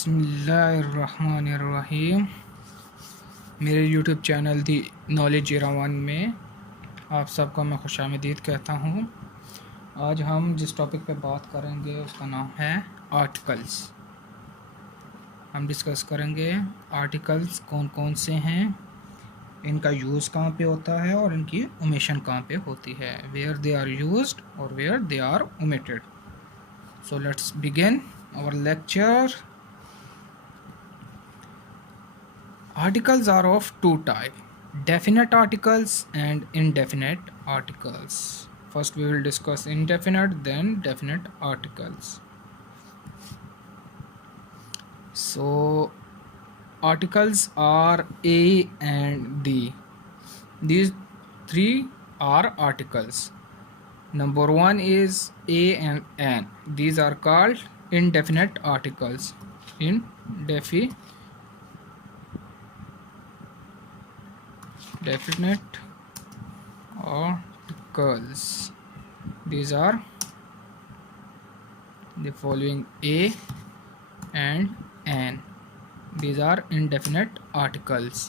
बिस्मिल्लाहिर्रहमानिर्रहीम। मेरे YouTube channel दी knowledge Iravan में आप सबको मैं खुशामदीद कहता हूँ। आज हम जिस टॉपिक पे बात करेंगे उसका नाम है आर्टिकल्स। हम डिस्कस करेंगे आर्टिकल्स कौन कौन से हैं, इनका यूज़ कहाँ पे होता है और इनकी ओमिशन कहाँ पे होती है, वेयर दे आर यूज्ड और where they are omitted. So let's begin our lecture. Articles are of two types, definite articles and indefinite articles. First we will discuss indefinite, then definite articles. So articles are A and D. These three are articles. Number one is A and N. These are called indefinite articles. Definite articles. These are the following A and N. These are indefinite articles.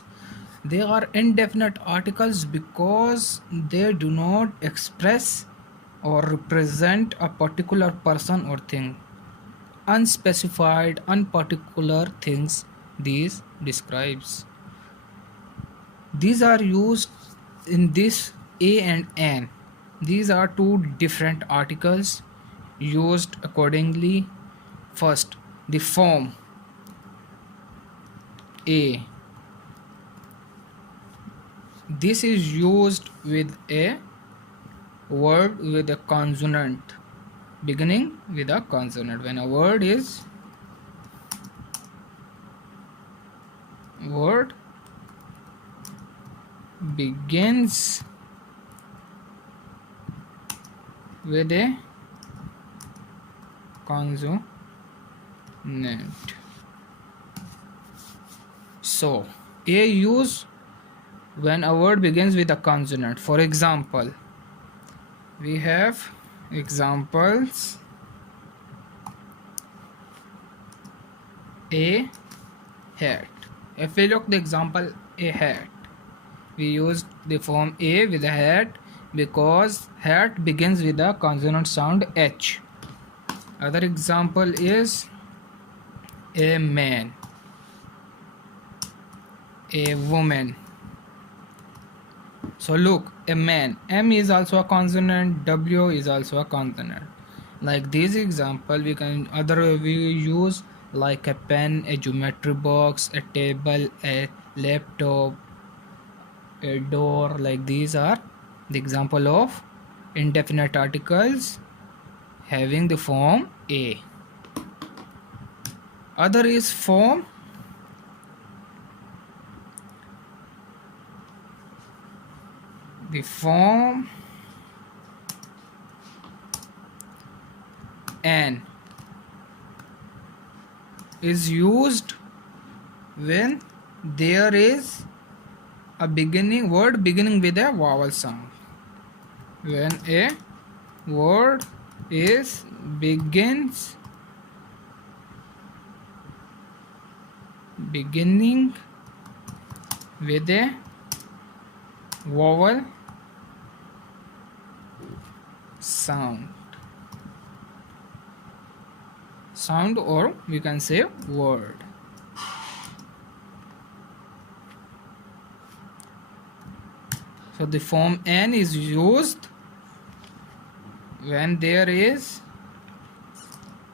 They are indefinite articles because they do not express or represent a particular person or thing. Unspecified, unparticular things these describes. These are used in this A and N. These are two different articles used accordingly. First, the form A. This is used with a word with a consonant, beginning with a consonant. When a word begins with a consonant. So A use when a word begins with a consonant. For example, we have examples: a hat. If we look the example a hat, we used the form A with a hat because hat begins with a consonant sound H. Other example is a man, a woman. So look, a man, M is also a consonant, W is also a consonant. Like this example, we use like a pen, a geometry box, a table, a laptop, a door. Like these are the example of indefinite articles having the form A. Other is form N is used when there is a word beginning with a vowel sound. When a word begins with a vowel sound, or we can say word. So the form N is used when there is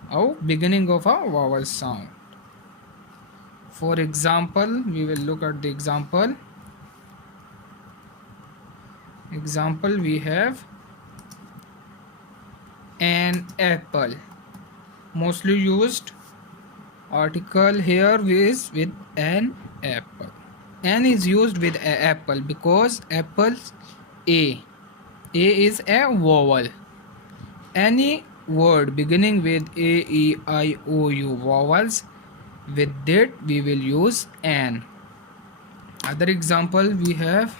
a beginning of a vowel sound. For example, we will look at the example. We have an apple. Mostly used article here is with an apple. N is used with a apple because apples A is a vowel. Any word beginning with A, E, I, O, U vowels, with that we will use N. Other example, we have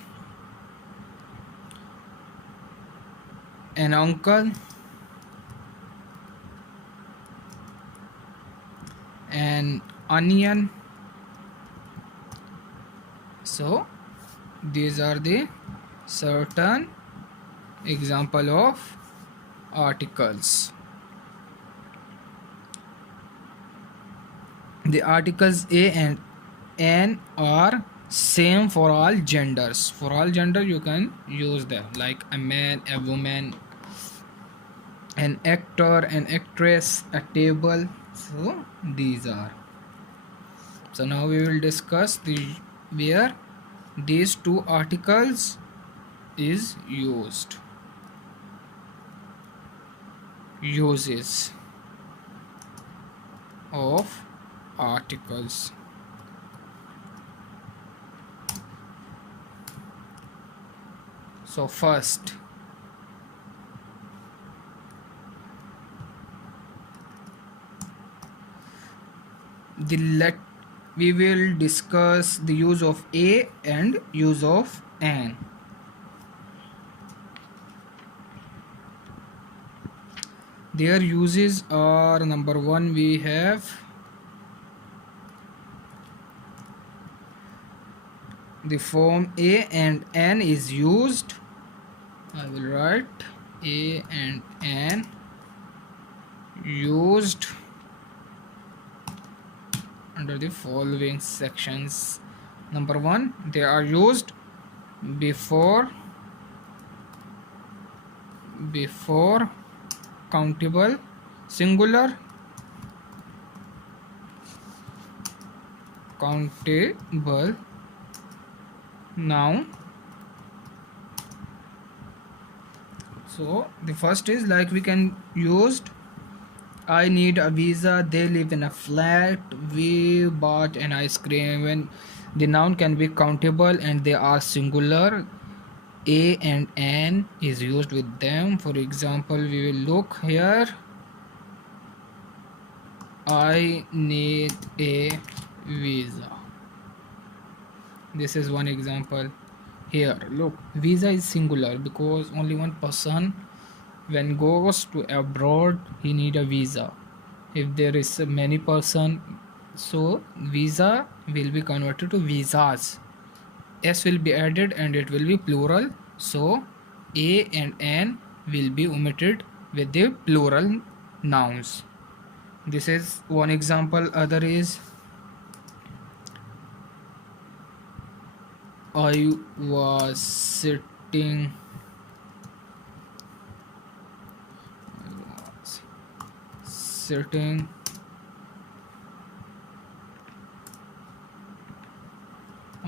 an uncle, an onion. So these are the certain example of articles. The articles a and n are same for all genders. For all gender you can use them, like a man, a woman, an actor, an actress, a table. So these are. So now we will discuss the where these two articles is used. Uses of articles. So first, we will discuss the use of a and use of an. Their uses are: number one, we have the form a and n is used. I will write a and n used under the following sections. Number one, they are used before countable singular countable noun. So the first is like we can use I need a visa, they live in a flat, we bought an ice cream. When the noun can be countable and they are singular, a and n is used with them. For example, we will look here. I need a visa. This is one example. Here look, visa is singular because only one person when goes to abroad he need a visa. If there is many person, so visa will be converted to visas. S will be added and it will be plural, so a and n will be omitted with the plural nouns. This is one example. Other is I was sitting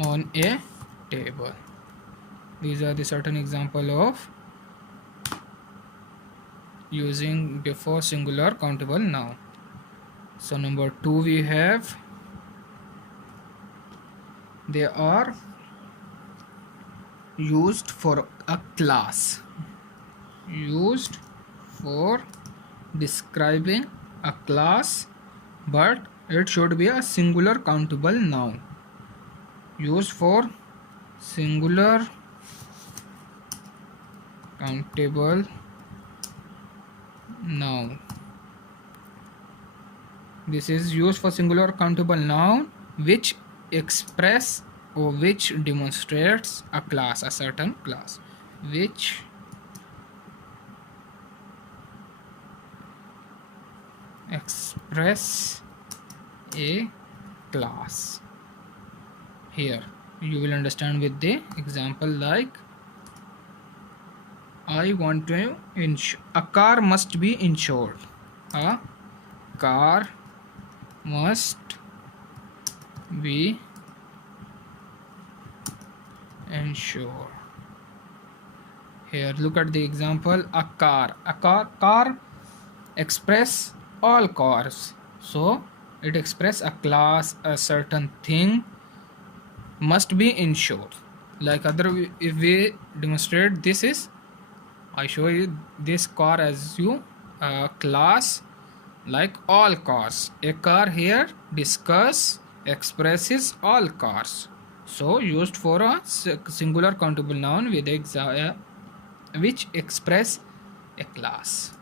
on a table. These are the certain example of using before singular countable noun. So number two, we have they are used for a class, used for describing a class, but it should be a singular countable noun. Used for singular countable noun. This is used for singular countable noun which express or which demonstrates a class, a certain class, which express a class. Here you will understand with the example like I want to insure a car must be insured. A car must be insured. Here look at the example. A car express all cars, so it express a class, a certain thing must be insured. Like other, if we demonstrate, this is I show you this car as you class like all cars. A car here expresses all cars, so used for a singular countable noun with which express a class.